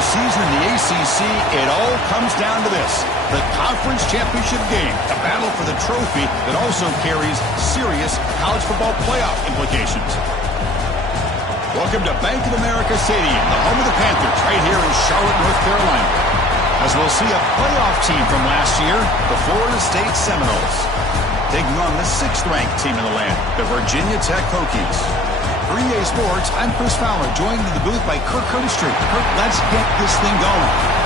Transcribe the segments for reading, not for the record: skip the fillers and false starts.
a season in the ACC, it all comes down to this: the conference championship game, a battle for the trophy that also carries serious college football playoff implications. Welcome to Bank of America Stadium, the home of the Panthers, right here in Charlotte, North Carolina, as we'll see a playoff team from last year, the Florida State Seminoles, taking on the 6th-ranked team in the land, the Virginia Tech Hokies. For EA Sports, I'm Chris Fowler, joined in the booth by Kirk Curtis-Street. Kirk, let's get this thing going.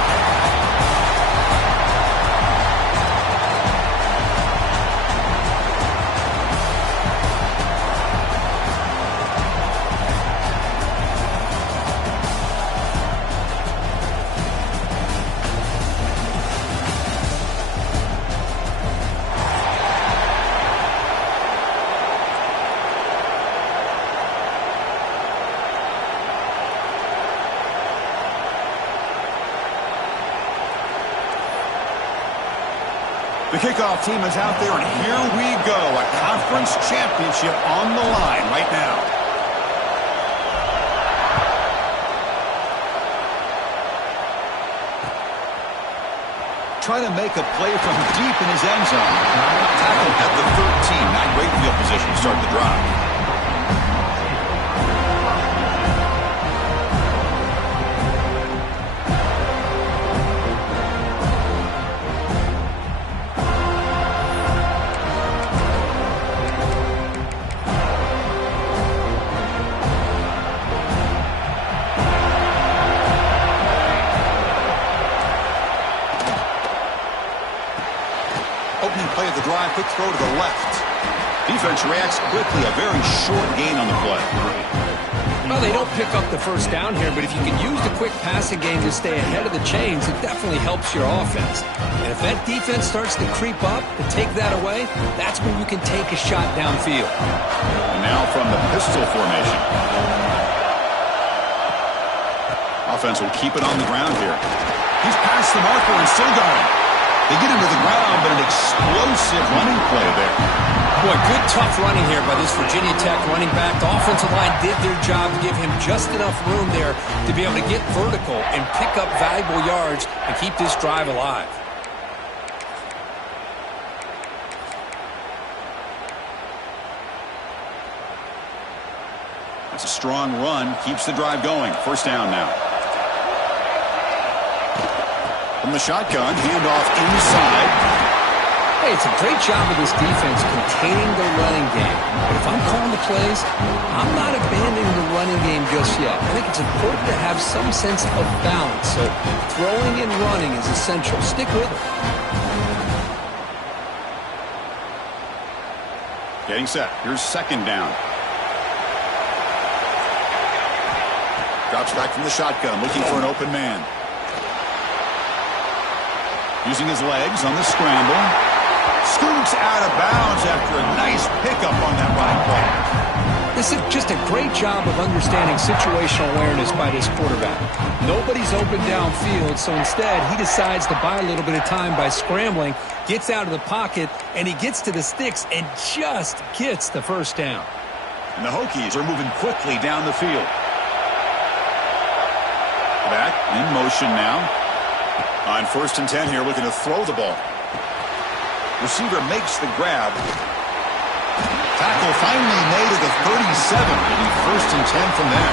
The kickoff team is out there, and here we go. A conference championship on the line right now. Trying to make a play from deep in his end zone. Tackled at the 13. Not great field position to start the drive. Opening play of the drive, quick throw to the left. Defense reacts quickly, a very short gain on the play. Well, they don't pick up the first down here, but if you can use the quick passing game to stay ahead of the chains, it definitely helps your offense. And if that defense starts to creep up and take that away, that's when you can take a shot downfield. And now from the pistol formation. Offense will keep it on the ground here. He's past the marker and still going. They get him to the ground, but an explosive running play there. Boy, good tough running here by this Virginia Tech running back. The offensive line did their job to give him just enough room there to be able to get vertical and pick up valuable yards and keep this drive alive. That's a strong run. Keeps the drive going. First down now. From the shotgun, handoff inside. Hey, it's a great job of this defense containing the running game. But if I'm calling the plays, I'm not abandoning the running game just yet. I think it's important to have some sense of balance. So throwing and running is essential. Stick with it. Getting set. Here's second down. Drops back from the shotgun, looking for an open man. Using his legs on the scramble. Scoots out of bounds after a nice pickup on that running play. This is just a great job of understanding situational awareness by this quarterback. Nobody's open downfield, so instead he decides to buy a little bit of time by scrambling, gets out of the pocket, and he gets to the sticks and just gets the first down. And the Hokies are moving quickly down the field. Back in motion now. On 1st and 10 here, looking to throw the ball. Receiver makes the grab. Tackle finally made at the 37. It'll be 1st and 10 from there.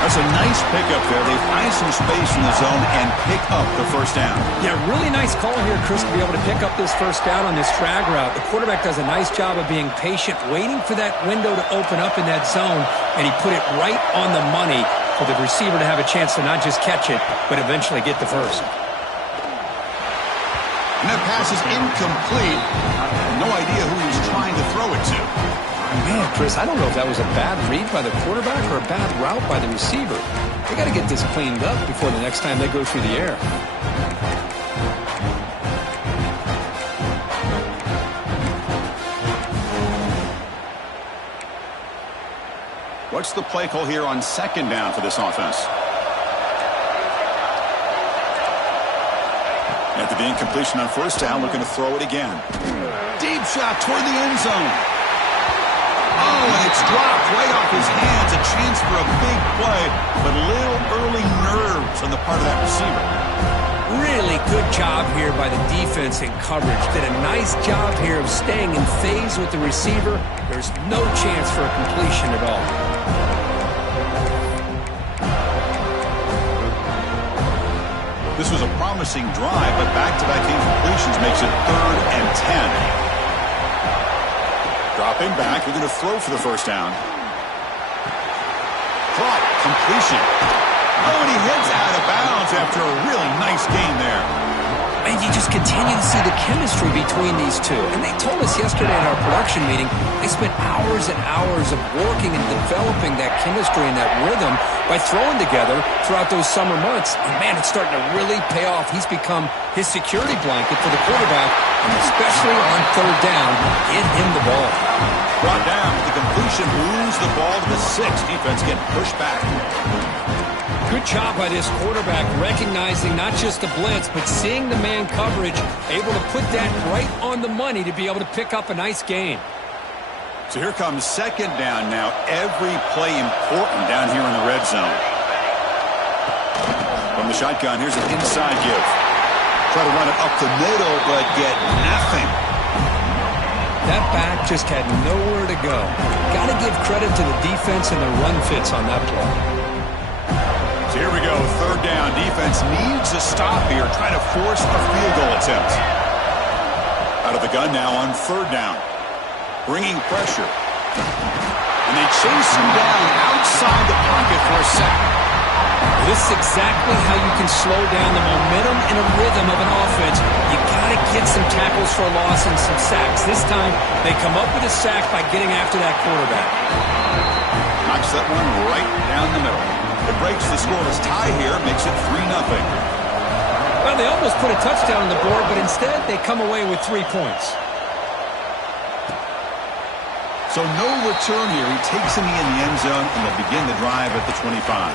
That's a nice pickup there. They find some space in the zone and pick up the first down. Yeah, really nice call here, Chris, to be able to pick up this first down on this drag route. The quarterback does a nice job of being patient, waiting for that window to open up in that zone, and he put it right on the money for the receiver to have a chance to not just catch it, but eventually get the first. And that pass is incomplete. No idea who he was trying to throw it to. Man, Chris, I don't know if that was a bad read by the quarterback or a bad route by the receiver. They got to get this cleaned up before the next time they go through the air. What's the play call here on second down for this offense? After the incompletion on first down, looking to throw it again. Deep shot toward the end zone. Oh, and it's dropped right off his hands. A chance for a big play, but little early nerves on the part of that receiver. Really good job here by the defense in coverage. Did a nice job here of staying in phase with the receiver. There's no chance for a completion at all. This was a promising drive, but back-to-back incompletions makes it 3rd and 10. Dropping back, we're going to throw for the first down. Caught, completion. Oh, and he heads out of bounds after a really nice gain there. And you just continue to see the chemistry between these two. And they told us yesterday in our production meeting, they spent hours and hours of working and developing that chemistry and that rhythm by throwing together throughout those summer months. And man, it's starting to really pay off. He's become his security blanket for the quarterback, and especially on 3rd down, get him the ball. Brought down, the completion moves the ball to the 6. Defense getting pushed back. Good job by this quarterback, recognizing not just the blitz, but seeing the man coverage, able to put that right on the money to be able to pick up a nice gain. So here comes 2nd down now. Every play important down here in the red zone. From the shotgun, here's an inside give. Try to run it up the middle, but get nothing. That back just had nowhere to go. Got to give credit to the defense and the run fits on that play. So here we go, 3rd down. Defense needs a stop here, trying to force a field goal attempt. Out of the gun now on 3rd down. Bringing pressure. And they chase him down outside the pocket for a sack. This is exactly how you can slow down the momentum and a rhythm of an offense. You got to get some tackles for a loss and some sacks. This time, they come up with a sack by getting after that quarterback. Knocks that one right down the middle. It breaks the scoreless tie here, makes it 3-0. Well, they almost put a touchdown on the board, but instead they come away with 3 points. So no return here. He takes him in the end zone, and they'll begin the drive at the 25.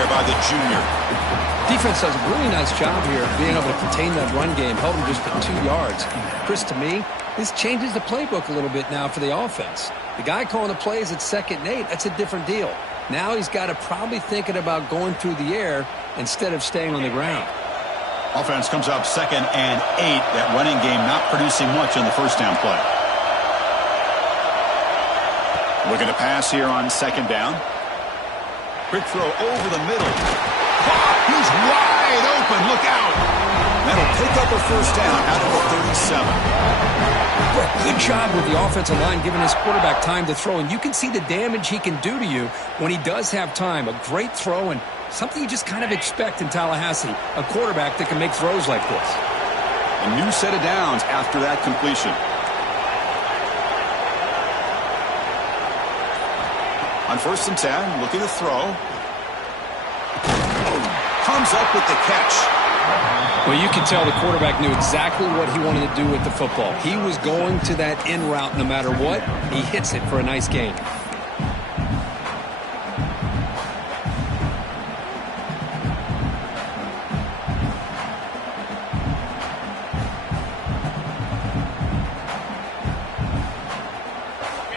By the junior. Defense does a really nice job here of being able to contain that run game, held him just at 2 yards. Chris, to me, this changes the playbook a little bit now for the offense. The guy calling the plays at 2nd and 8, that's a different deal. Now he's got to probably thinking about going through the air instead of staying on the ground. Offense comes up 2nd and 8. That running game not producing much on the first down play. Looking to pass here on 2nd down. Quick throw over the middle. He's wide open. Look out. That'll pick up a first down out of the 37. Good job with the offensive line giving his quarterback time to throw. And you can see the damage he can do to you when he does have time. A great throw and something you just kind of expect in Tallahassee. A quarterback that can make throws like this. A new set of downs after that completion. On 1st and 10, looking to throw. Comes up with the catch. Well, you can tell the quarterback knew exactly what he wanted to do with the football. He was going to that in route no matter what. He hits it for a nice gain.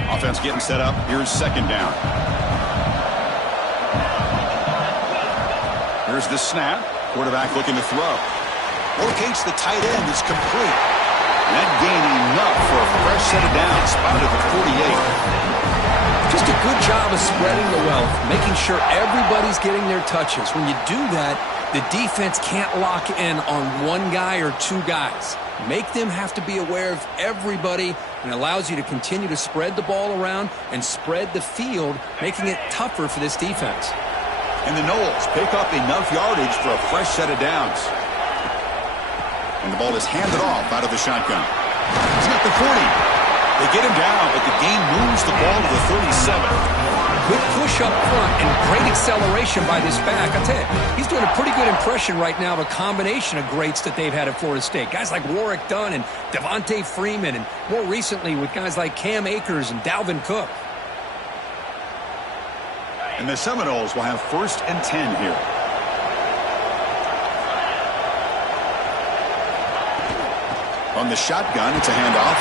Offense getting set up. Here's 2nd down. Here's the snap. Quarterback looking to throw. Locates the tight end. It's complete. And that gain enough for a fresh set of downs. Spotted at the 48. Just a good job of spreading the wealth, making sure everybody's getting their touches. When you do that, the defense can't lock in on one guy or 2 guys. Make them have to be aware of everybody, and allows you to continue to spread the ball around and spread the field, making it tougher for this defense. And the Noles pick up enough yardage for a fresh set of downs. And the ball is handed off out of the shotgun. He's got the 40. They get him down, but the game moves the ball to the 37. Good push up front and great acceleration by this back. I'll tell you, he's doing a pretty good impression right now of a combination of greats that they've had at Florida State. Guys like Warwick Dunn and Devontae Freeman, and more recently with guys like Cam Akers and Dalvin Cook. And the Seminoles will have 1st and 10 here. On the shotgun, it's a handoff.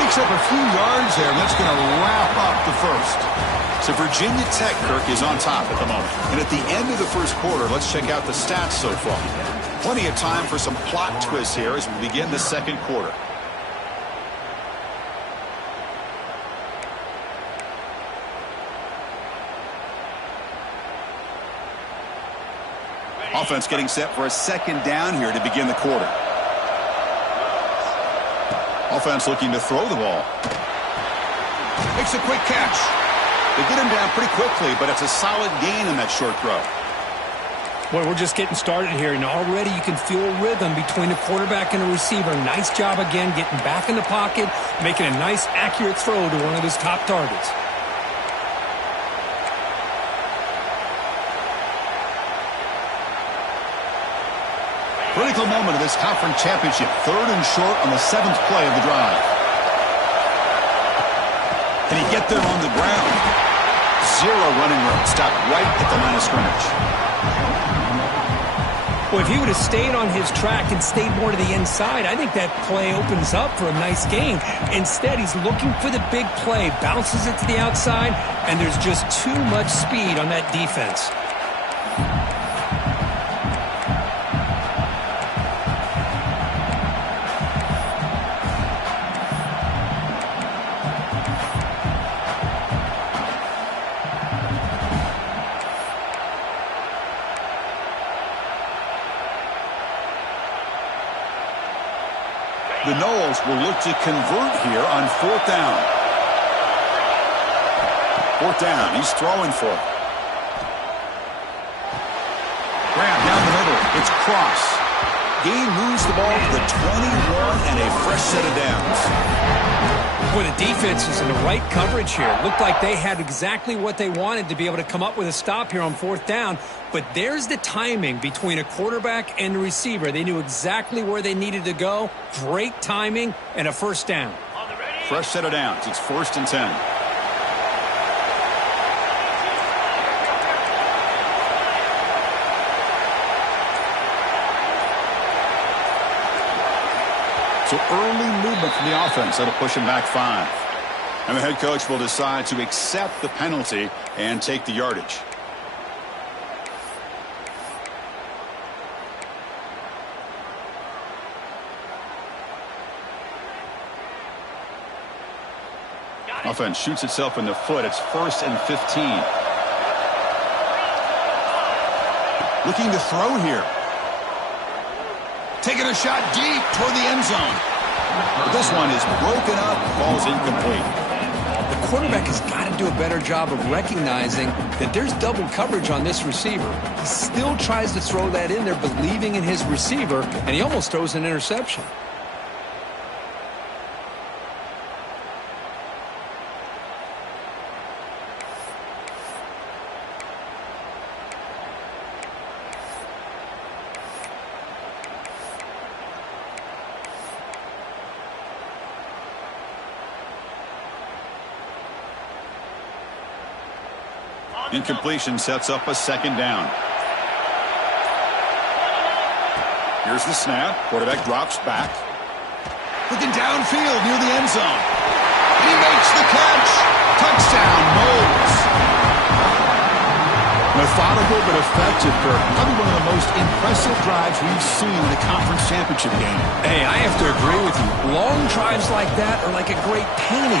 Picks up a few yards there, and that's going to wrap up the first. So Virginia Tech, Kirk, is on top at the moment. And at the end of the first quarter, let's check out the stats so far. Plenty of time for some plot twists here as we begin the second quarter. Offense getting set for a 2nd down here to begin the quarter. Offense looking to throw the ball. Makes a quick catch. They get him down pretty quickly, but it's a solid gain in that short throw. Boy, we're just getting started here, and already you can feel a rhythm between the quarterback and the receiver. Nice job again getting back in the pocket, making a nice, accurate throw to one of his top targets. Critical moment of this conference championship. 3rd and short on the 7th play of the drive. Can he get there on the ground? 0 running room. Stopped right at the line of scrimmage. Well, if he would have stayed on his track and stayed more to the inside, I think that play opens up for a nice gain. Instead, he's looking for the big play, bounces it to the outside, and there's just too much speed on that defense. The Noles will look to convert here on 4th down. 4th down. He's throwing for it. Graham down the middle. It's Cross. Gain moves the ball to the 21 and a fresh set of downs. Boy, the defense is in the right coverage here. Looked like they had exactly what they wanted to be able to come up with a stop here on 4th down. But there's the timing between a quarterback and the receiver. They knew exactly where they needed to go. Great timing and a 1st down. Fresh set of downs. It's 1st and 10. So early movement from the offense. That'll push him back 5. And the head coach will decide to accept the penalty and take the yardage. Offense shoots itself in the foot. It's 1st and 15. Looking to throw here. Taking a shot deep toward the end zone. But this one is broken up. Ball's incomplete. The quarterback has got to do a better job of recognizing that there's double coverage on this receiver. He still tries to throw that in there, believing in his receiver, and he almost throws an interception. Incompletion sets up a 2nd down. Here's the snap. Quarterback drops back. Looking downfield near the end zone. And he makes the catch. Touchdown, Noles. Methodical but effective, Kirk. Probably one of the most impressive drives we've seen in the conference championship game. Hey, I have to agree with you. Long drives like that are like a great painting.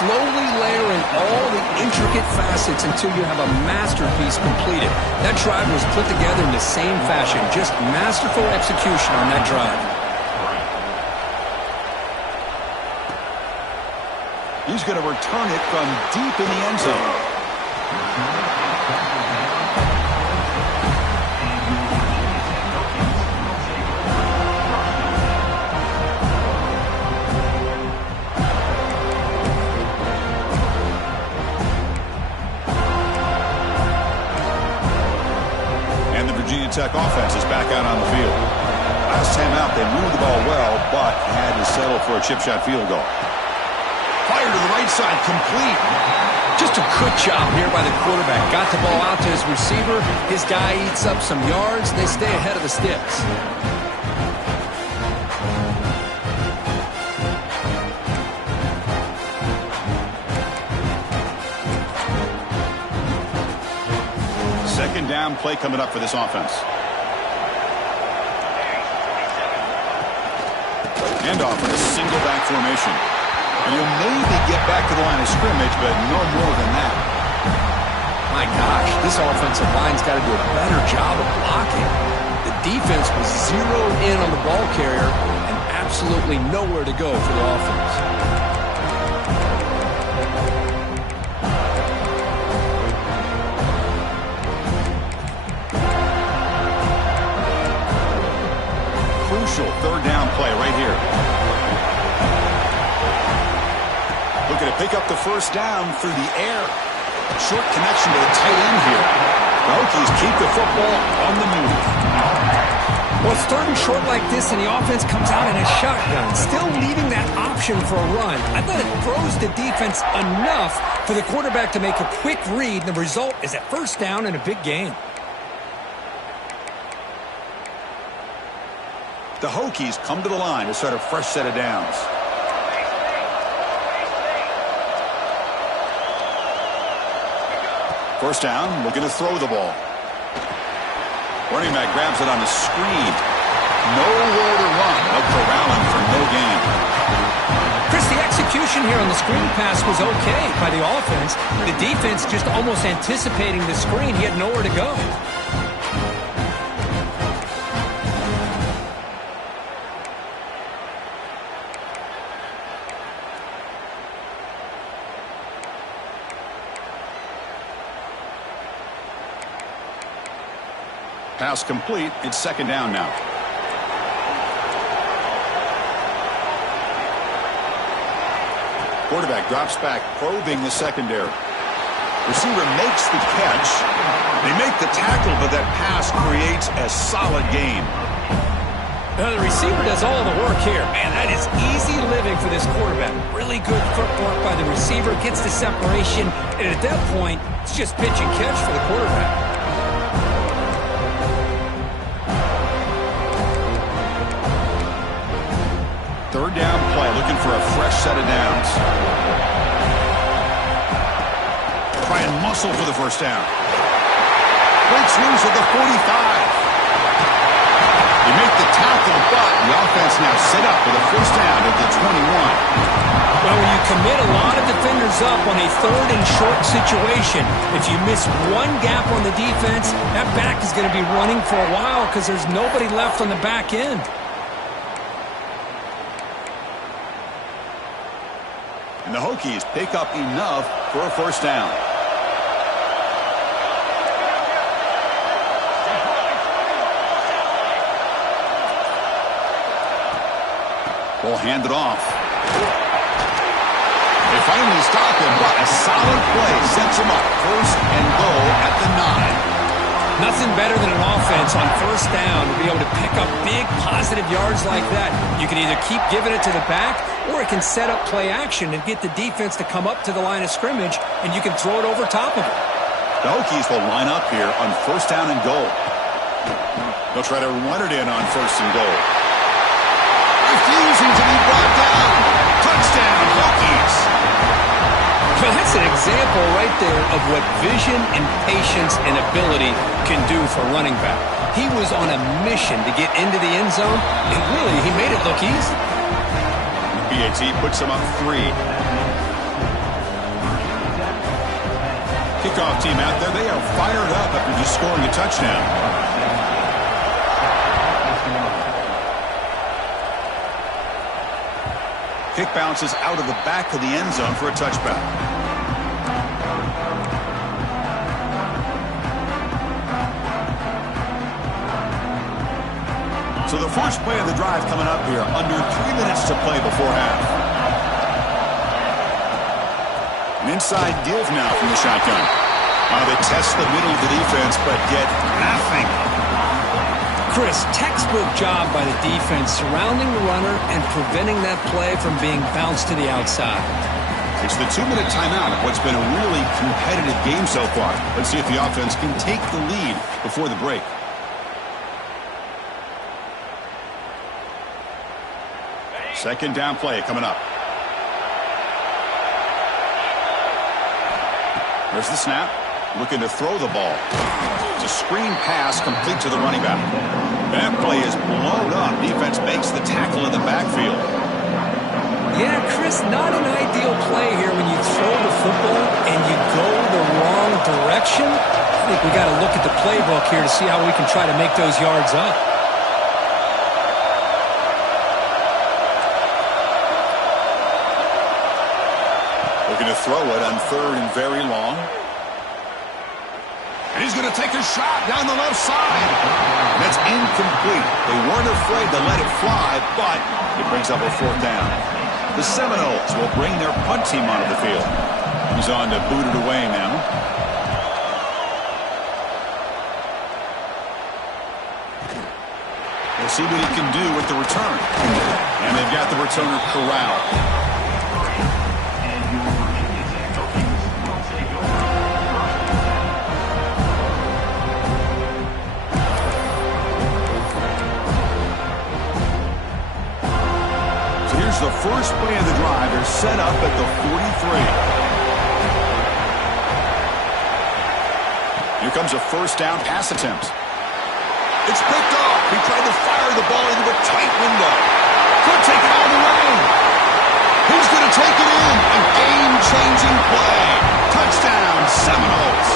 Slowly layering all the intricate facets until you have a masterpiece completed. That drive was put together in the same fashion. Just masterful execution on that drive. He's going to return it from deep in the end zone. Tech offense is back out on the field. Last time out, they moved the ball well, but had to settle for a chip shot field goal. Fire to the right side, complete. Just a good job here by the quarterback. Got the ball out to his receiver. His guy eats up some yards. They stay ahead of the sticks. Second down play coming up for this offense. Handoff in a single back formation. And you'll maybe get back to the line of scrimmage, but no more than that. My gosh, this offensive line's got to do a better job of blocking. The defense was zeroed in on the ball carrier and absolutely nowhere to go for the offense. Crucial third down play right here. Looking to pick up the first down through the air. Short connection to the tight end here. The Hokies keep the football on the move. Well, it's third and short like this, and the offense comes out in a shotgun, still leaving that option for a run. I thought it throws the defense enough for the quarterback to make a quick read, and the result is a first down and a big gain. The Hokies come to the line to start a fresh set of downs. First down, looking to throw the ball. Running back grabs it on the screen. Nowhere to run. No corralling for no gain. Chris, the execution here on the screen pass was okay by the offense. The defense just almost anticipating the screen. He had nowhere to go. Pass complete. It's second down now. Quarterback drops back, probing the secondary. Receiver makes the catch. They make the tackle, but that pass creates a solid gain. Now the receiver does all the work here. Man, that is easy living for this quarterback. Really good footwork by the receiver. Gets the separation. And at that point, it's just pitch and catch for the quarterback. Third down play, looking for a fresh set of downs. Try and muscle for the first down. Breaks loose at the 45. You make the tackle, but the offense now set up for the first down at the 21. Well, when you commit a lot of defenders up on a third and short situation, if you miss one gap on the defense, that back is going to be running for a while because there's nobody left on the back end. And the Hokies pick up enough for a first down. Ball handed off. They finally stop him, but a solid play sets him up. First and goal at the 9. Nothing better than an offense on first down to be able to pick up big positive yards like that. You can either keep giving it to the back, or it can set up play action and get the defense to come up to the line of scrimmage, and you can throw it over top of it. The Hokies will line up here on first down and goal. They'll try to run it in on first and goal. Refusing to be brought down. Touchdown, Hokies. Well, that's an example right there of what vision and patience and ability can do for running back. He was on a mission to get into the end zone, and really, he made it look easy. BAT puts him up 3. Kickoff team out there, they are fired up after just scoring a touchdown. Kick bounces out of the back of the end zone for a touchback. So the first play of the drive coming up here, under 3 minutes to play before half. An inside give now from the shotgun. They test the middle of the defense, but get nothing. Chris, textbook job by the defense surrounding the runner and preventing that play from being bounced to the outside. It's the 2-minute timeout of what's been a really competitive game so far. Let's see if the offense can take the lead before the break. Second down play coming up. There's the snap. Looking to throw the ball. It's a screen pass complete to the running back. That play is blown up. Defense makes the tackle in the backfield. Yeah, Chris, not an ideal play here when you throw the football and you go the wrong direction. I think we got to look at the playbook here to see how we can try to make those yards up. Looking to throw it on 3rd and very long. And he's going to take a shot down the left side. That's incomplete. They weren't afraid to let it fly, but it brings up a 4th down. The Seminoles will bring their punt team onto the field. He's on to boot it away now. We'll see what he can do with the return. And they've got the returner corralled. The first play of the drive is set up at the 43. Here comes a 1st down pass attempt. It's picked off. He tried to fire the ball into a tight window. Could take it all the way. He's going to take it in. A game-changing play. Touchdown, Seminoles.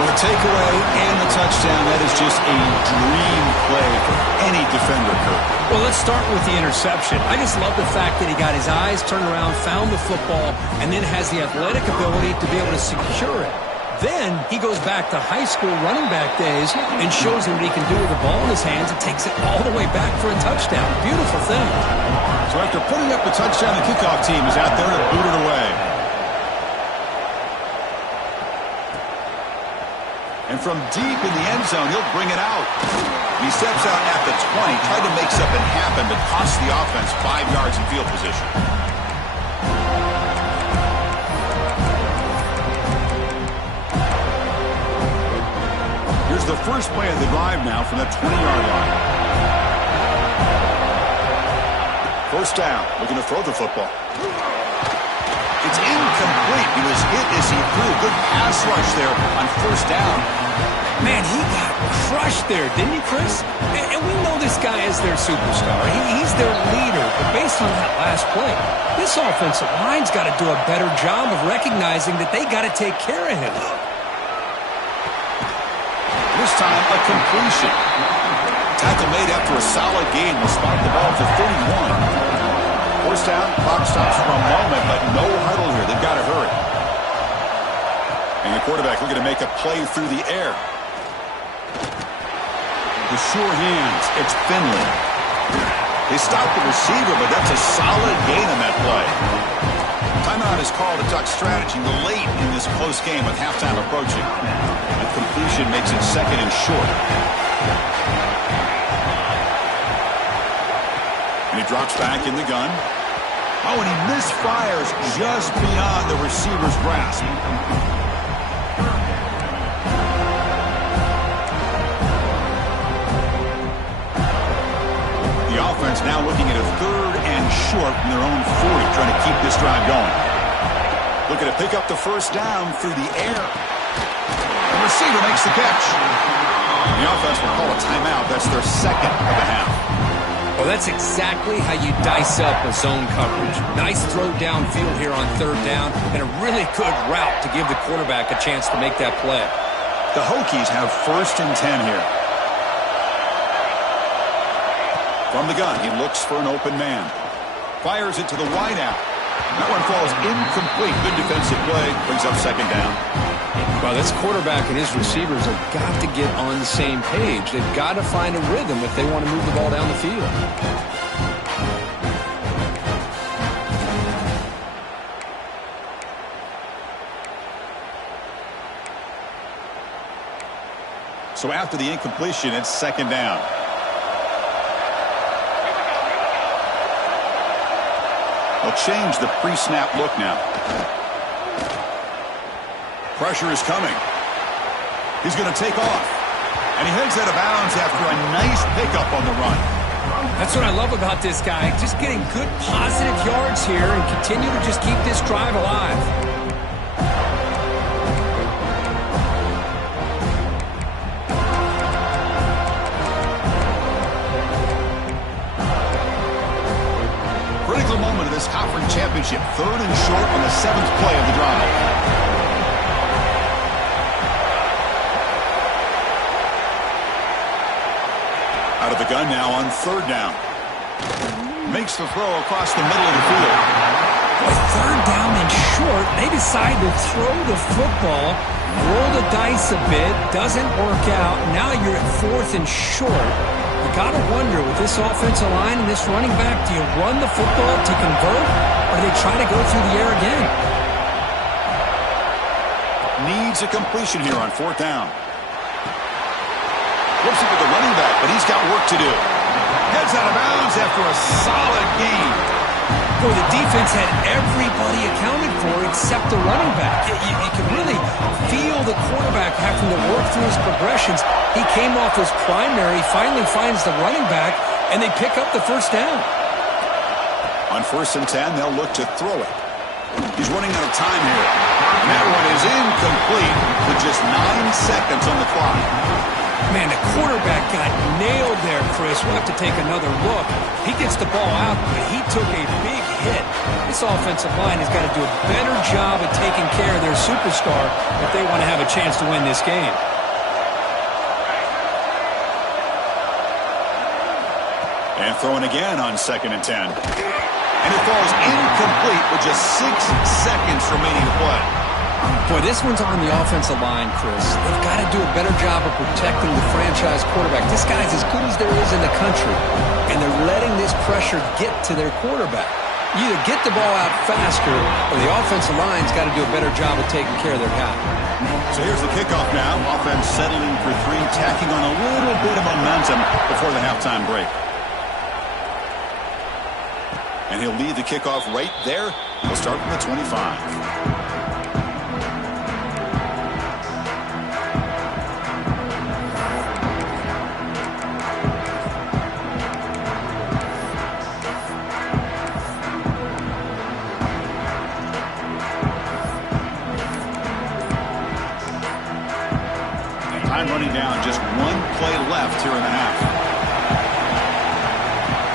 With a takeaway and the touchdown, that is just a dream play for any defender, Kirk. Well, let's start with the interception. I just love the fact that he got his eyes turned around, found the football, and then has the athletic ability to be able to secure it. Then he goes back to high school running back days and shows him what he can do with the ball in his hands and takes it all the way back for a touchdown. Beautiful thing. So after putting up the touchdown, the kickoff team is out there to boot it away. And from deep in the end zone, he'll bring it out. He steps out at the 20, tried to make something happen, but cost the offense 5 yards in field position. Here's the first play of the drive now from the 20-yard line. 1st down, looking to throw the football. It's incomplete. He was hit as he threw. Good pass rush there on 1st down. Man, he got crushed there, didn't he, Chris? And we know this guy is their superstar. He's their leader. But based on that last play, this offensive line's got to do a better job of recognizing that they got to take care of him. This time, a completion. Tackle made after a solid gain will spot the ball to 31. 1st down, clock stops for a moment, but no huddle here. They've got to hurry. And the quarterback looking to make a play through the air. The sure hands, it's Finley. They stopped the receiver, but that's a solid gain on that play. Timeout is called to duck strategy late in this close game with halftime approaching. A completion makes it 2nd and short. And he drops back in the gun. Oh, and he misfires just beyond the receiver's grasp. The offense now looking at a 3rd and short from their own 40, trying to keep this drive going. Looking to pick up the 1st down through the air. The receiver makes the catch. The offense will call a timeout. That's their 2nd of the half. Well, that's exactly how you dice up a zone coverage. Nice throw downfield here on 3rd down, and a really good route to give the quarterback a chance to make that play. The Hokies have 1st and 10 here. From the gun, he looks for an open man. Fires it to the wideout. That one falls incomplete. Good defensive play. Brings up 2nd down. Well, this quarterback and his receivers have got to get on the same page. They've got to find a rhythm if they want to move the ball down the field. So after the incompletion, it's second down. They'll change the pre-snap look now. Pressure is coming. He's going to take off. And he heads out of bounds after a nice pickup on the run. That's what I love about this guy. Just getting good positive yards here and continue to just keep this drive alive. Critical moment of this conference championship. 3rd and short on the 7th play of the drive. Out of the gun now on 3rd down. Makes the throw across the middle of the field. With 3rd down and short, they decide to throw the football, roll the dice a bit, doesn't work out. Now you're at 4th and short. You got to wonder, with this offensive line and this running back, do you run the football to convert, or do they try to go through the air again? Needs a completion here on 4th down. Flips it to the running back, but he's got work to do. Heads out of bounds after a solid gain. Boy, the defense had everybody accounted for except the running back. You can really feel the quarterback having to work through his progressions. He came off his primary, finally finds the running back, and they pick up the 1st down. On 1st and 10, they'll look to throw it. He's running out of time here. And that one is incomplete with just 9 seconds on the clock. Man, the quarterback got nailed there, Chris. We'll have to take another look. He gets the ball out, but he took a big hit. This offensive line has got to do a better job of taking care of their superstar if they want to have a chance to win this game. And throwing again on 2nd and 10. And it falls incomplete with just 6 seconds remaining to play. Boy, this one's on the offensive line, Chris. They've got to do a better job of protecting the franchise quarterback. This guy's as good as there is in the country, and they're letting this pressure get to their quarterback. You either get the ball out faster, or the offensive line's got to do a better job of taking care of their guy. So here's the kickoff now. Offense settling for 3, tacking on a little bit of momentum before the halftime break. And he'll lead the kickoff right there. He'll start from the 25. Running down, just 1 play left here in the half.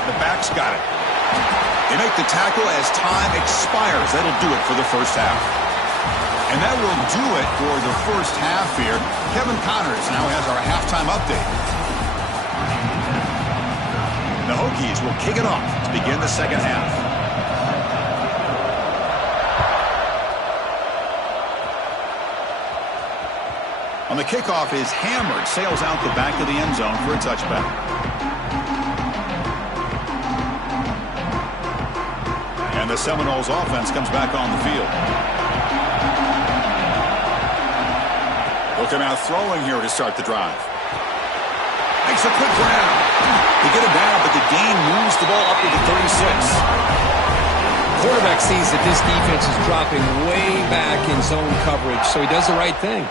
The back's got it. They make the tackle as time expires. That'll do it for the 1st half. And that will do it for the 1st half here. Kevin Connors now has our halftime update. The Hokies will kick it off to begin the 2nd half. On the kickoff is hammered, sails out the back of the end zone for a touchback. And the Seminoles offense comes back on the field. Looking out throwing here to start the drive. Makes a quick grab. They get it down, but the gain moves the ball up to the 36. Quarterback sees that this defense is dropping way back in zone coverage, so he does the right thing.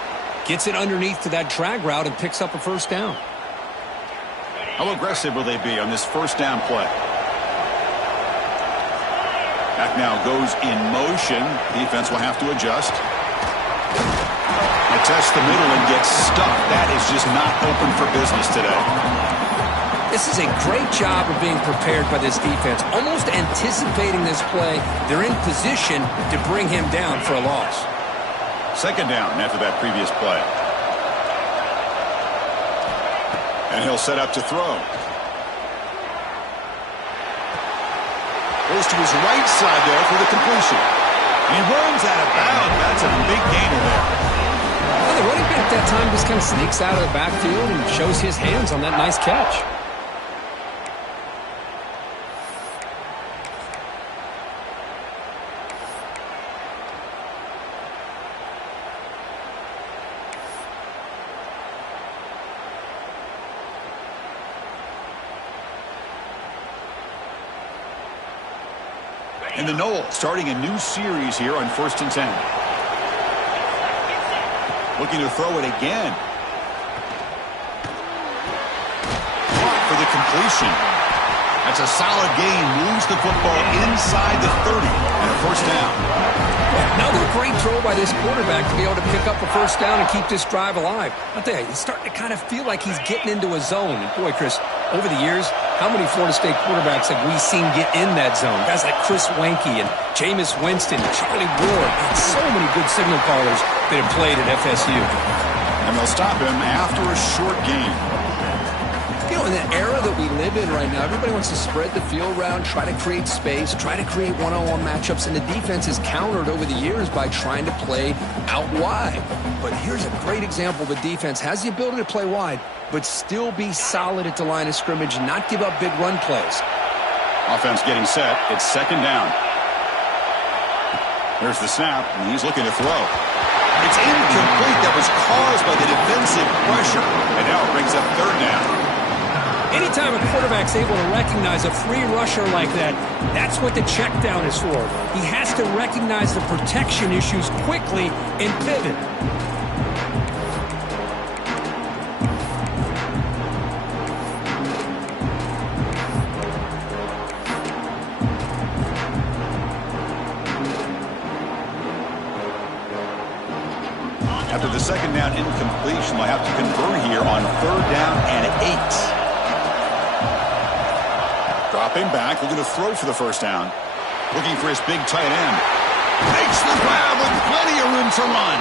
Gets it underneath to that drag route and picks up a 1st down. How aggressive will they be on this 1st down play? Back now goes in motion. Defense will have to adjust. They test the middle and get stuck. That is just not open for business today. This is a great job of being prepared by this defense. Almost anticipating this play. They're in position to bring him down for a loss. 2nd down after that previous play. And he'll set up to throw. Goes to his right side there for the completion. And he runs out of bounds. That's a big gainer there. Well, the running back that time just kind of sneaks out of the backfield and shows his hands on that nice catch. And the Knoll starting a new series here on 1st and 10. Looking to throw it again. For the completion. That's a solid gain. Moves the football inside the 30 and a 1st down. Another great throw by this quarterback to be able to pick up a 1st down and keep this drive alive. I'll tell you, he's starting to kind of feel like he's getting into a zone. And boy, Chris, over the years, how many Florida State quarterbacks have we seen get in that zone? Guys like Chris Wenke and Jameis Winston, Charlie Ward, and so many good signal callers that have played at FSU. And they'll stop him after a short gain. You know, in the era that we live in right now, everybody wants to spread the field around, try to create space, try to create one-on-one matchups, and the defense is countered over the years by trying to play out wide. But here's a great example. The defense has the ability to play wide, but still be solid at the line of scrimmage and not give up big run plays. Offense getting set. It's 2nd down. There's the snap, and he's looking to throw. It's incomplete. That was caused by the defensive pressure, and now it brings up 3rd down. Anytime a quarterback's able to recognize a free rusher like that, that's what the check down is for. He has to recognize the protection issues quickly and pivot. After the 2nd down incompletion, they'll have to convert here on 3rd down and 8. Dropping back, looking to throw for the 1st down. Looking for his big tight end. Makes the grab with plenty of room to run.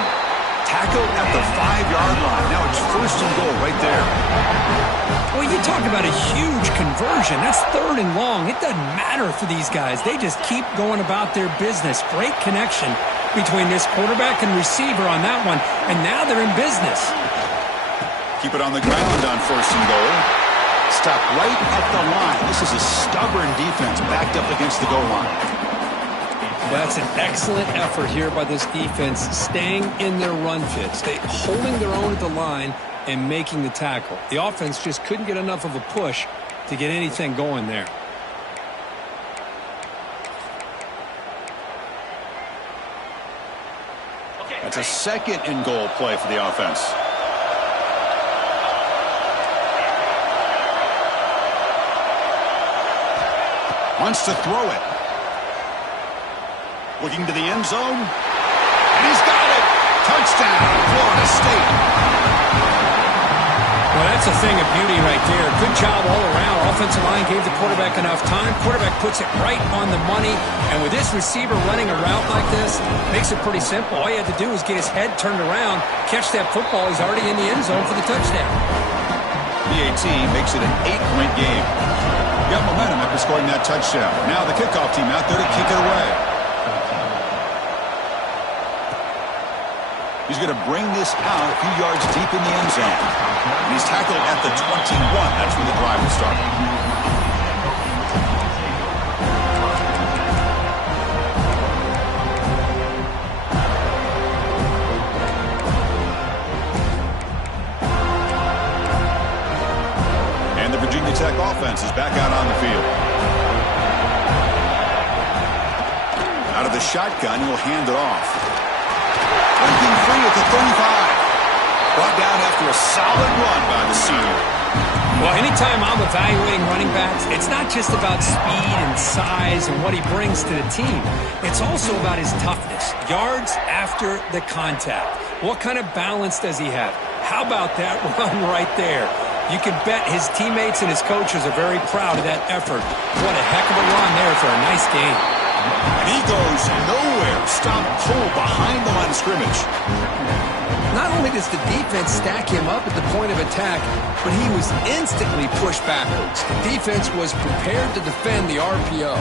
Tackled at the 5-yard line. Now it's 1st and goal right there. Well, you talk about a huge conversion. That's 3rd and long. It doesn't matter for these guys. They just keep going about their business. Great connection between this quarterback and receiver on that one. And now they're in business. Keep it on the ground on 1st and goal. Stop right at the line. This is a stubborn defense backed up against the goal line. That's an excellent effort here by this defense, staying in their run fits, holding their own at the line and making the tackle. The offense just couldn't get enough of a push to get anything going there. That's a 2nd and goal play for the offense. Wants to throw it. Looking to the end zone. And he's got it. Touchdown, Florida State. Well, that's a thing of beauty right there. Good job all around. Offensive line gave the quarterback enough time. Quarterback puts it right on the money. And with this receiver running a route like this, makes it pretty simple. All you have to do is get his head turned around, catch that football. He's already in the end zone for the touchdown. PAT makes it an 8-point game. Got momentum after scoring that touchdown. Now the kickoff team out there to kick it away. He's going to bring this out a few yards deep in the end zone. And he's tackled at the 21. That's when the drive will start. And the Virginia Tech offense is back out on the field. Out of the shotgun, he'll hand it off. Breaking free at the 35. Brought down after a solid run by the senior. Well, anytime I'm evaluating running backs, it's not just about speed and size and what he brings to the team. It's also about his toughness. Yards after the contact. What kind of balance does he have? How about that run right there? You can bet his teammates and his coaches are very proud of that effort. What a heck of a run there for a nice game. And he goes nowhere. Stop pull behind the line of scrimmage. Not only does the defense stack him up at the point of attack, but he was instantly pushed backwards. The defense was prepared to defend the RPO.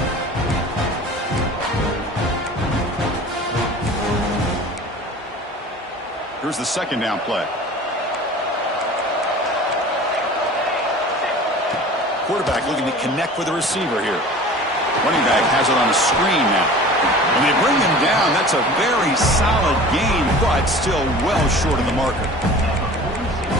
Here's the 2nd down play. Quarterback looking to connect with the receiver here. Running back has it on a screen now. When they bring him down, that's a very solid gain, but still well short of the marker.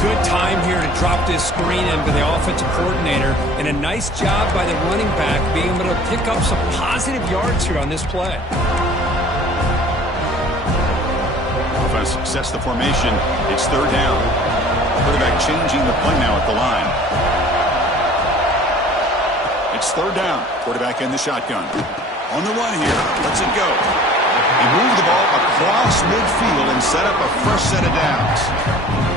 Good time here to drop this screen in by the offensive coordinator, and a nice job by the running back being able to pick up some positive yards here on this play. Offense sets the formation. It's third down. Quarterback changing the play now at the line. It's third down. Quarterback in the shotgun. On the run here. Let's it go. He moved the ball across midfield and set up a fresh set of downs.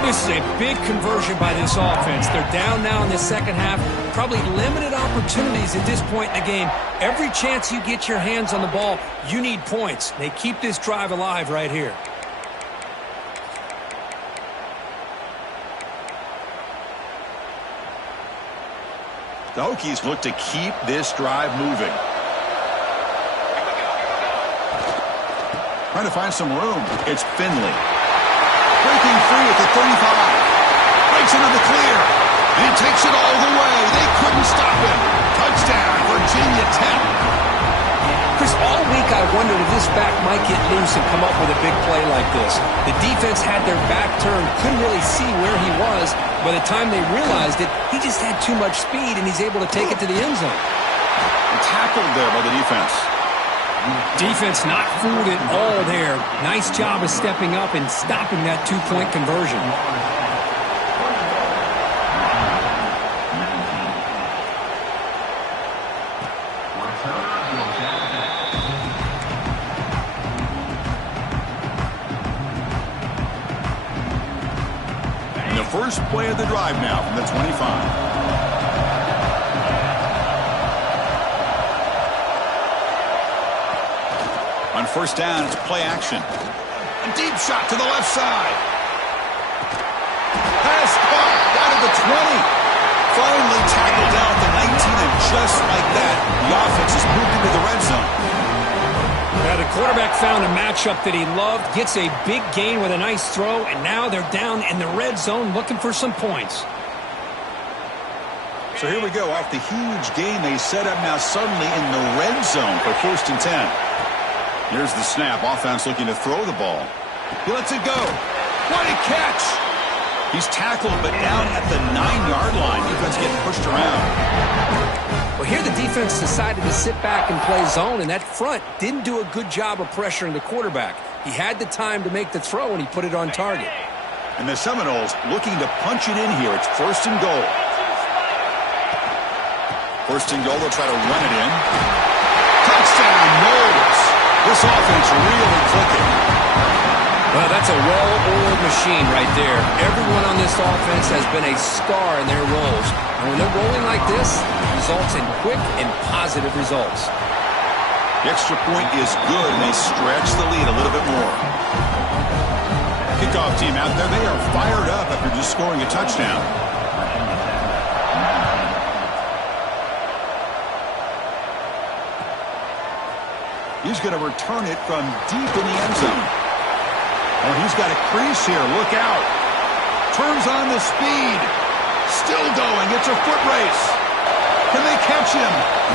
This is a big conversion by this offense. They're down now in the second half. Probably limited opportunities at this point in the game. Every chance you get your hands on the ball, you need points. They keep this drive alive right here. The Hokies look to keep this drive moving. Trying to find some room. It's Finley. Breaking free at the 35. Breaks into the clear. And takes it all the way. They couldn't stop him. Touchdown, Virginia Tech. Chris, all week I wondered if this back might get loose and come up with a big play like this. The defense had their back turned, couldn't really see where he was. By the time they realized it, he just had too much speed, and he's able to take it to the end zone. Tackled there by the defense. Defense not fooled at all there. Nice job of stepping up and stopping that two-point conversion. And the first play of the drive now from the 25. On first down, it's play action. A deep shot to the left side. Pass caught down at the 20. Finally tackled down at the 19, and just like that, the offense has moved into the red zone. Now the quarterback found a matchup that he loved, gets a big gain with a nice throw, and now they're down in the red zone looking for some points. So here we go. Off the huge gain they set up now suddenly in the red zone for first and 10. Here's the snap. Offense looking to throw the ball. He lets it go. What a catch! He's tackled, but down at the 9-yard line. Defense getting pushed around. Well, here the defense decided to sit back and play zone, and that front didn't do a good job of pressuring the quarterback. He had the time to make the throw, and he put it on target. And the Seminoles looking to punch it in here. It's first and goal. First and goal. They'll try to run it in. Touchdown, Knowles. This offense really clicking. Well, that's a well-oiled machine right there. Everyone on this offense has been a star in their roles. And when they're rolling like this, it results in quick and positive results. The extra point is good, and they stretch the lead a little bit more. Kickoff team out there. They are fired up after just scoring a touchdown. He's going to return it from deep in the end zone. Oh, he's got a crease here. Look out. Turns on the speed. Still going. It's a foot race. Can they catch him?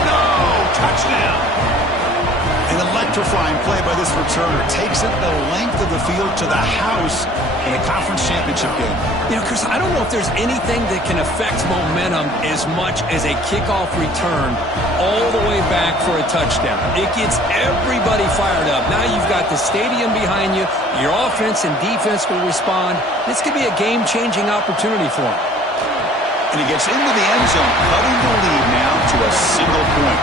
No! Touchdown. An electrifying play by this returner. Takes it the length of the field to the house in a conference championship game. You know, Chris, I don't know if there's anything that can affect momentum as much as a kickoff return all the way back for a touchdown. It gets everybody fired up. Now you've got the stadium behind you. Your offense and defense will respond. This could be a game-changing opportunity for him. And he gets into the end zone, cutting the lead now to a single point.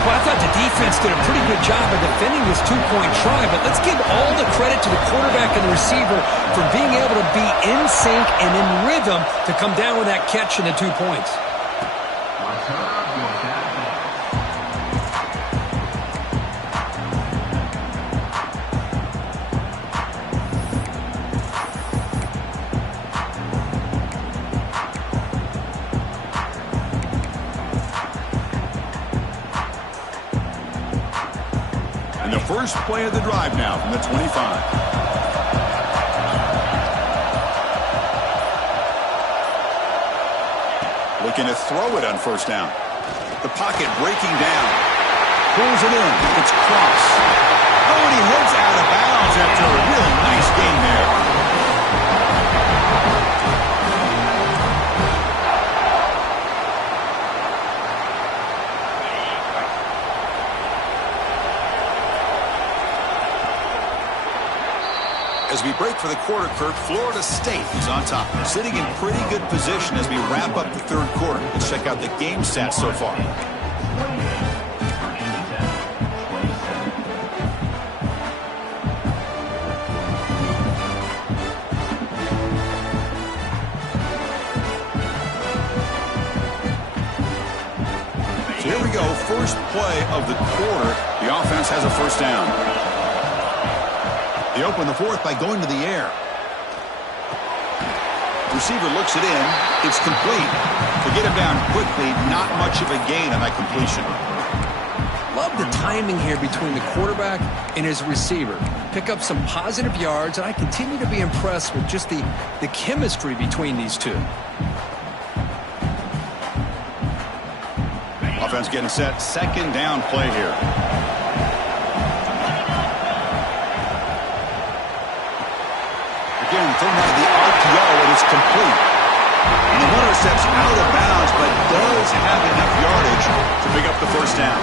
Well, I thought the defense did a pretty good job of defending this two-point try, but let's give all the credit to the quarterback and the receiver for being able to be in sync and in rhythm to come down with that catch and the 2 points. First play of the drive now from the 25. Looking to throw it on first down. The pocket breaking down. Pulls it in. It's Cross. Oh, and he heads out of bounds after a really nice game there. break for the quarter, Kirk. Florida State is on top. Sitting in pretty good position as we wrap up the third quarter. Let's check out the game stats so far. So here we go. First play of the quarter. The offense has a first down. They open the fourth by going to the air. Receiver looks it in. It's complete. To get him down quickly, not much of a gain on that completion. Love the timing here between the quarterback and his receiver. Pick up some positive yards, and I continue to be impressed with just the chemistry between these two. Offense getting set. Second down play here. Again, throwing out the RPO, and it's complete. And the runner steps out of bounds, but does have enough yardage to pick up the first down.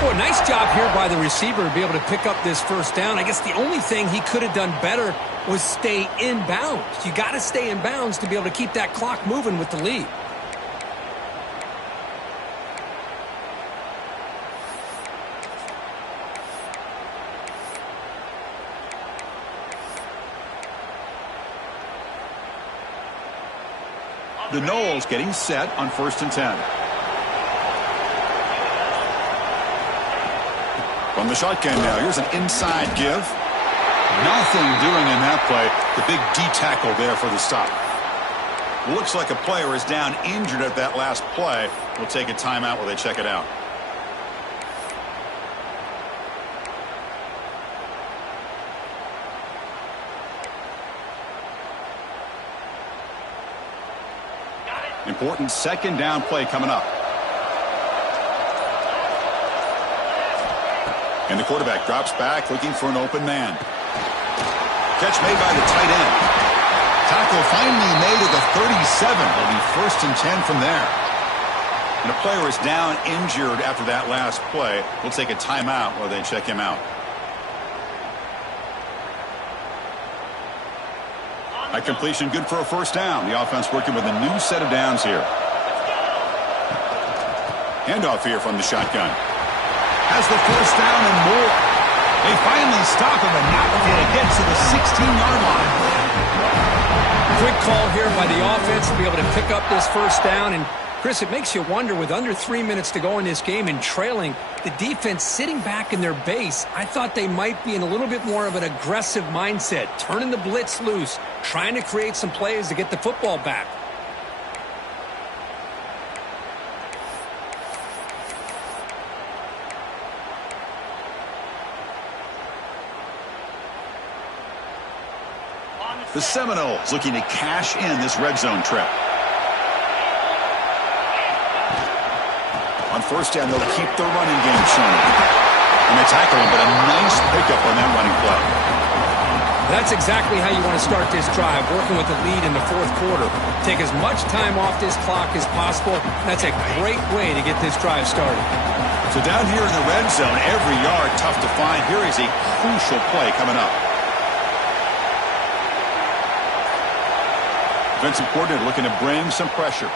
Boy, nice job here by the receiver to be able to pick up this first down. I guess the only thing he could have done better was stay in bounds. You got to stay in bounds to be able to keep that clock moving with the lead. The Noles getting set on 1st and 10. From the shotgun now, here's an inside give. Nothing doing in that play. The big D tackle there for the stop. Looks like a player is down injured at that last play. We'll take a timeout while they check it out. Important second down play coming up. And the quarterback drops back looking for an open man. Catch made by the tight end. Tackle finally made at the 37. It'll be 1st and 10 from there. And a player is down injured after that last play. We'll take a timeout while they check him out. That completion good for a first down. The offense working with a new set of downs here. Handoff here from the shotgun. Has the first down and more. They finally stop him, and not before it gets to the 16-yard line. Quick call here by the offense to be able to pick up this first down. And Chris, it makes you wonder, with under 3 minutes to go in this game and trailing, the defense sitting back in their base, I thought they might be in a little bit more of an aggressive mindset, turning the blitz loose, trying to create some plays to get the football back. The Seminoles looking to cash in this red zone trip. On first down, they'll keep the running game showing. And they tackle him, but a nice pickup on that running play. That's exactly how you want to start this drive, working with the lead in the fourth quarter. Take as much time off this clock as possible. That's a great way to get this drive started. So down here in the red zone, every yard tough to find. Here is a crucial play coming up. Defensive coordinator looking to bring some pressure. Near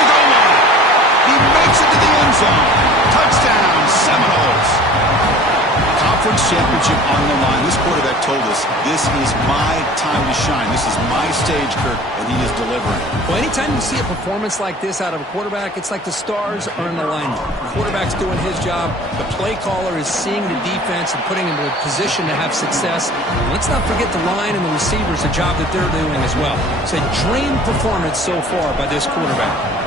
the goal line. He makes it to the end zone. Touchdown, Seminoles. Conference championship on the line. This quarterback told us, this is my time to shine. This is my stage, Kirk, and he is delivering. Well, anytime you see a performance like this out of a quarterback, it's like the stars are in alignment. The quarterback's doing his job. The play caller is seeing the defense and putting him in a position to have success. And let's not forget the line and the receivers, the job that they're doing as well. It's a dream performance so far by this quarterback.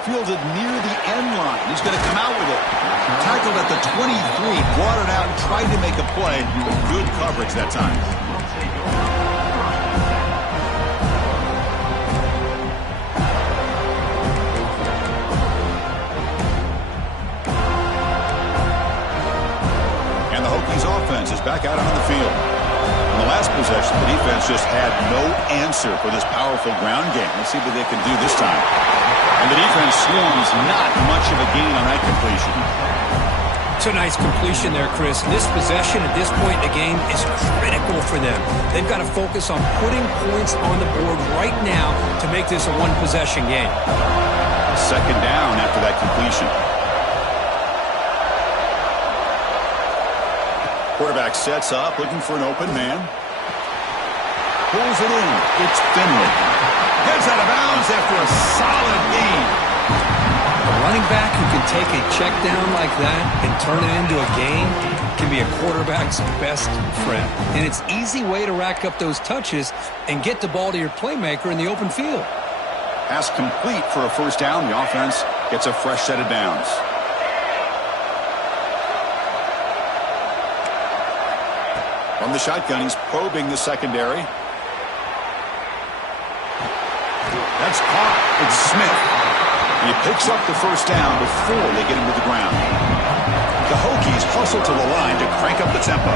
Fielded near the end line. He's going to come out with it. Tackled at the 23, brought it out, and tried to make a play. Good coverage that time. And the Hokies offense is back out on the field. In the last possession, the defense just had no answer for this powerful ground game. Let's see what they can do this time. And the defense swarms, not much of a gain on that completion. It's a nice completion there, Chris. This possession at this point in the game is critical for them. They've got to focus on putting points on the board right now to make this a one-possession game. Second down after that completion. Quarterback sets up, looking for an open man. Pulls it in. It's Finley. Gets out of bounds after a solid gain. A running back who can take a check down like that and turn it into a gain can be a quarterback's best friend. And it's an easy way to rack up those touches and get the ball to your playmaker in the open field. Pass complete for a first down. The offense gets a fresh set of downs. From the shotgun, he's probing the secondary. That's caught. It's Smith. And he picks up the first down before they get him to the ground. The Hokies hustle to the line to crank up the tempo.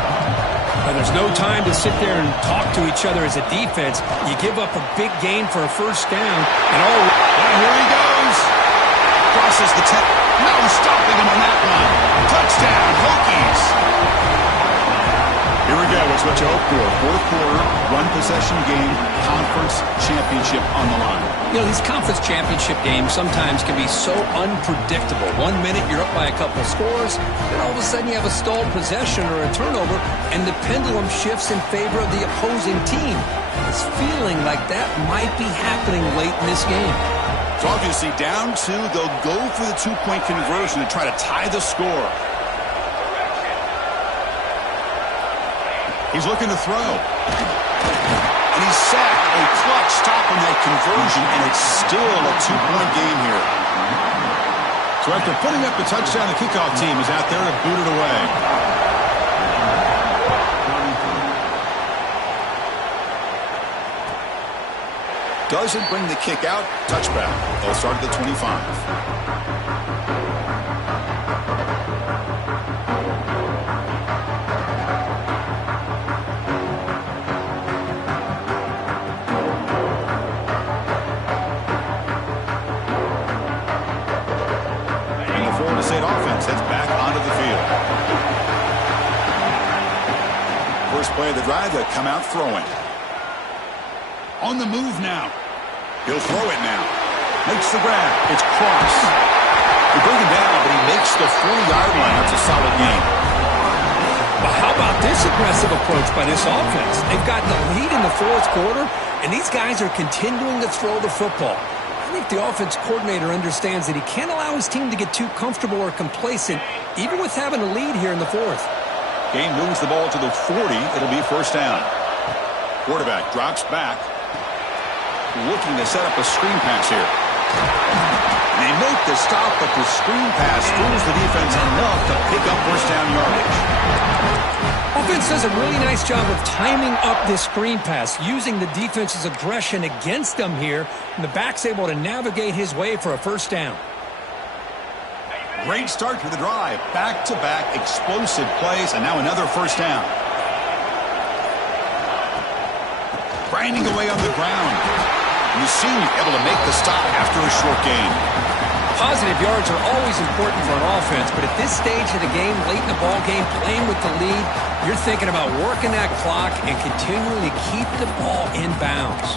Now, there's no time to sit there and talk to each other as a defense. You give up a big gain for a first down, and here he goes. Crosses the 10. No stopping him on that one. Touchdown, Hokies. Here we go. It's what you hope for. Fourth quarter, one possession game, conference championship on the line. You know, these conference championship games sometimes can be so unpredictable. 1 minute you're up by a couple scores, then all of a sudden you have a stalled possession or a turnover, and the pendulum shifts in favor of the opposing team. It's feeling like that might be happening late in this game. So obviously down two, they'll go for the two-point conversion to try to tie the score. He's looking to throw. And he's sacked. A clutch stop on that conversion, and it's still a two-point game here. So after putting up the touchdown, the kickoff team is out there to boot it away. Doesn't bring the kick out. Touchback. They'll start at the 25. Play of the drive, they'll come out throwing. On the move now. He'll throw it now. Makes the grab. It's Cross. They bring him down, but he makes the 40-yard line. That's a solid gain. But how about this aggressive approach by this offense? They've got the lead in the fourth quarter, and these guys are continuing to throw the football. I think the offense coordinator understands that he can't allow his team to get too comfortable or complacent, even with having a lead here in the fourth. Game moves the ball to the 40. It'll be first down. Quarterback drops back. Looking to set up a screen pass here. They make the stop, but the screen pass fools the defense enough to pick up first down yardage. Offense does a really nice job of timing up this screen pass, using the defense's aggression against them here, and the back's able to navigate his way for a first down. Great start to the drive. Back-to-back explosive plays, and now another first down. Grinding away on the ground. You seem able to make the stop after a short gain. Positive yards are always important for an offense, but at this stage of the game, late in the ball game, playing with the lead, you're thinking about working that clock and continuing to keep the ball in bounds.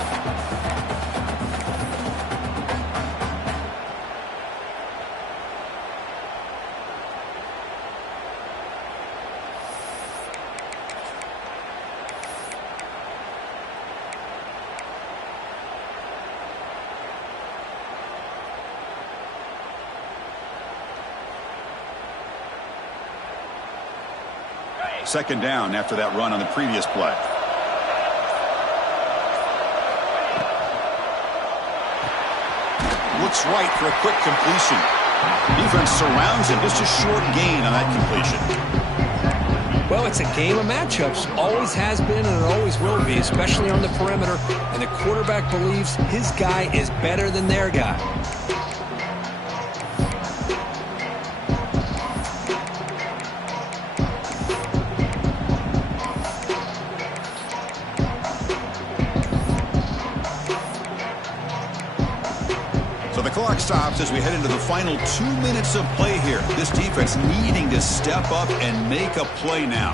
Second down after that run on the previous play. Looks right for a quick completion. Defense surrounds him. Just a short gain on that completion. Well, it's a game of matchups. Always has been and it always will be, especially on the perimeter. And the quarterback believes his guy is better than their guy. stops as we head into the final 2 minutes of play here. This defense needing to step up and make a play now.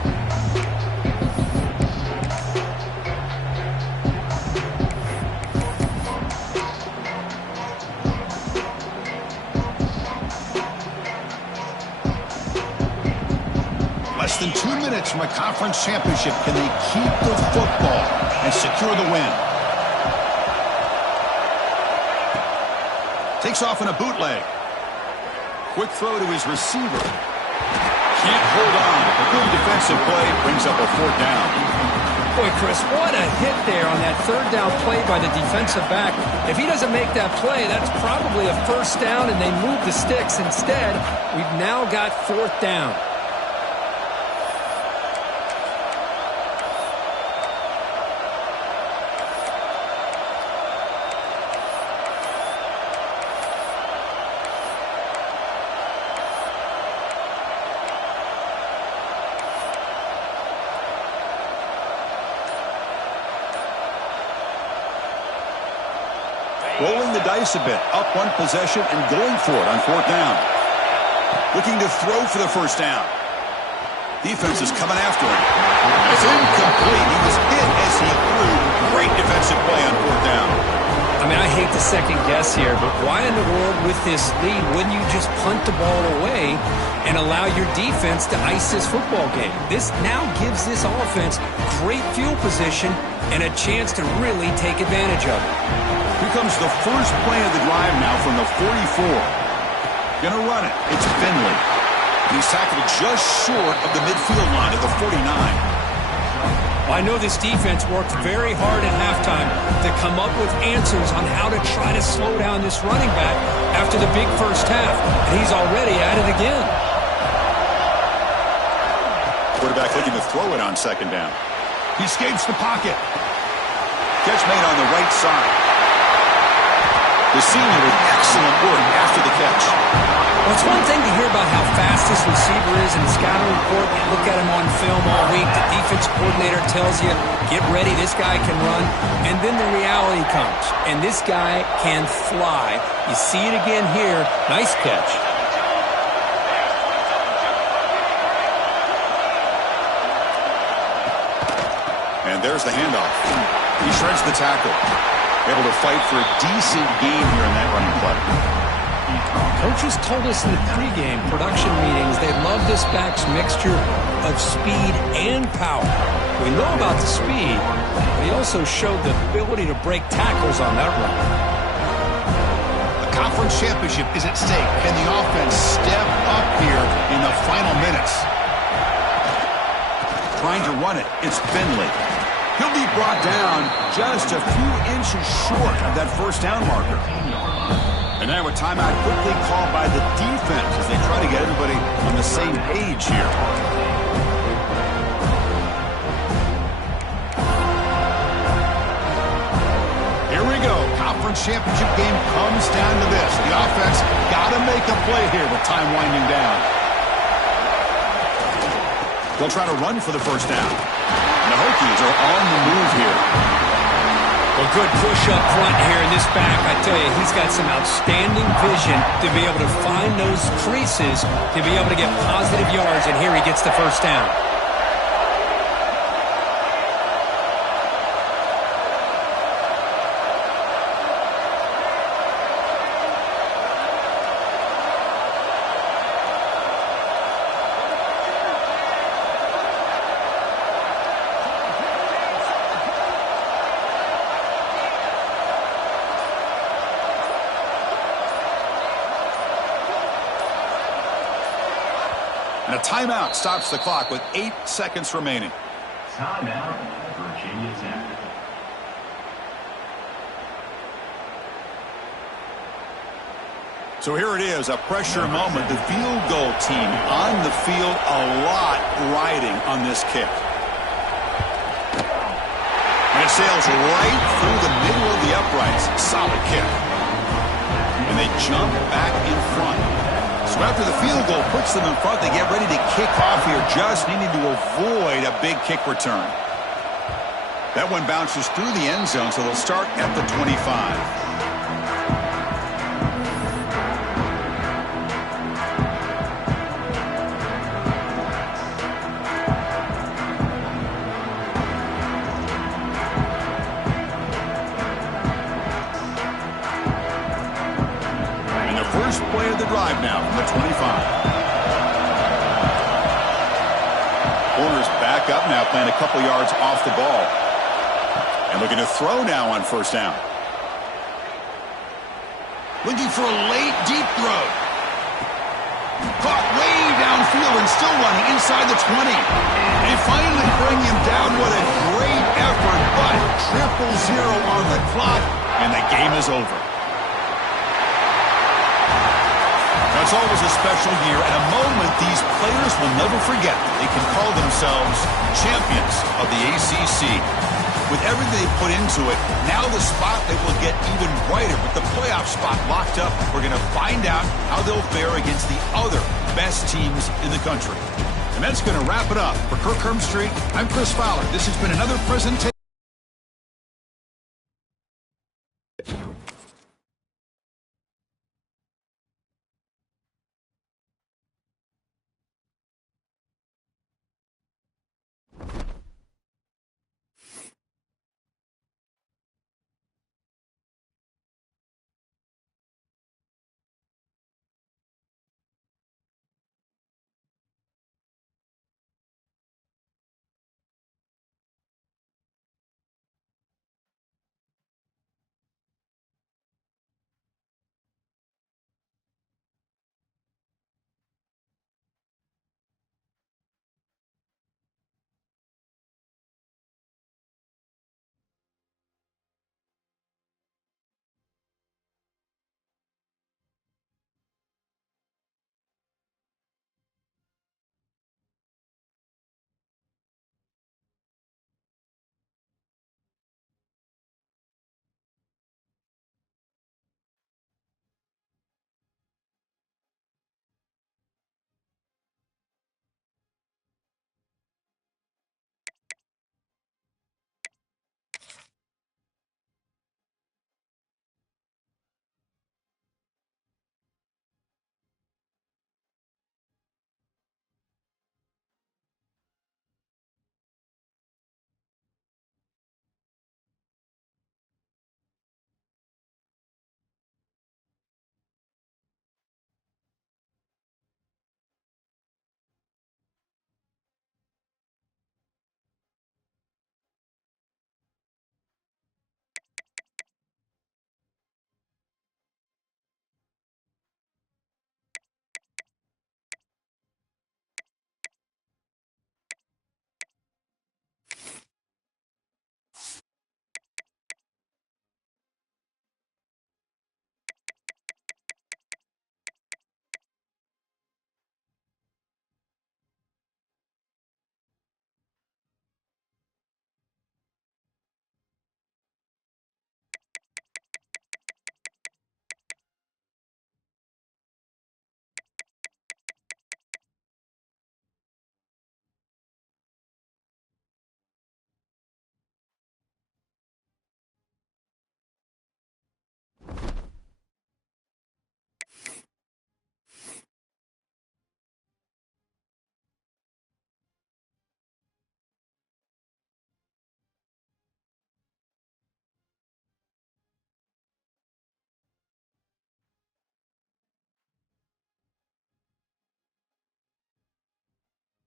Less than 2 minutes from a conference championship. Can they keep the football and secure the win? Takes off in a bootleg. Quick throw to his receiver. Can't hold on. A good defensive play brings up a 4th down. Boy, Chris, what a hit there on that 3rd down play by the defensive back. If he doesn't make that play, that's probably a 1st down, and they move the sticks. Instead, we've now got 4th down. Rolling the dice a bit, up 1 possession and going for it on 4th down. Looking to throw for the 1st down. Defense is coming after him. It's incomplete. He was hit as he threw. Great defensive play on 4th down. I mean, I hate to second guess here, but why in the world with this lead wouldn't you just punt the ball away and allow your defense to ice this football game? This now gives this offense great field position and a chance to really take advantage of it. Here comes the first play of the drive now from the 44. Gonna run it. It's Finley. He's tackled just short of the midfield line of the 49. Well, I know this defense worked very hard at halftime to come up with answers on how to try to slow down this running back after the big first half, and he's already at it again. Quarterback looking to throw it on 2nd down. He escapes the pocket. Catch made on the right side. The senior with excellent work after the catch. Well, it's one thing to hear about how fast this receiver is in the scouting report. You look at him on film all week. The defense coordinator tells you, get ready, this guy can run. And then the reality comes, and this guy can fly. You see it again here. Nice catch. And there's the handoff. He shreds the tackle. Able to fight for a decent gain here in that running play. Coaches told us in the pregame production meetings they love this back's mixture of speed and power. We know about the speed, but he also showed the ability to break tackles on that run. The conference championship is at stake. Can the offense step up here in the final minutes? Trying to run it. It's Finley. He'll be brought down just a few inches short of that 1st down marker. And now a timeout quickly called by the defense as they try to get everybody on the same page here. Here we go. Conference championship game comes down to this. The offense got to make a play here with time winding down. They'll try to run for the 1st down. And the Hokies are on the move here. Well, good push up front here in this back. I tell you, he's got some outstanding vision to be able to find those creases, to be able to get positive yards, and here he gets the 1st down. And a timeout stops the clock with 8 seconds remaining. Timeout, Virginia Tech. So here it is, a pressure moment. The field goal team on the field, a lot riding on this kick. And it sails right through the middle of the uprights. Solid kick. And they jump back in front. So after the field goal puts them in front, they get ready to kick off here, just needing to avoid a big kick return. That one bounces through the end zone, so they'll start at the 25. First play of the drive now from the 25. Corners back up now, playing a couple yards off the ball. And looking to throw now on first down. Looking for a late, deep throw. Caught way downfield and still running inside the 20. They finally bring him down. What a great effort, but 0-0 on the clock, and the game is over. It's always a special year and a moment these players will never forget. They can call themselves champions of the ACC. With everything they put into it, now the spotlight will get even brighter. With the playoff spot locked up, we're going to find out how they'll fare against the other best teams in the country. And that's going to wrap it up. For Kirk Street, I'm Chris Fowler. This has been another presentation.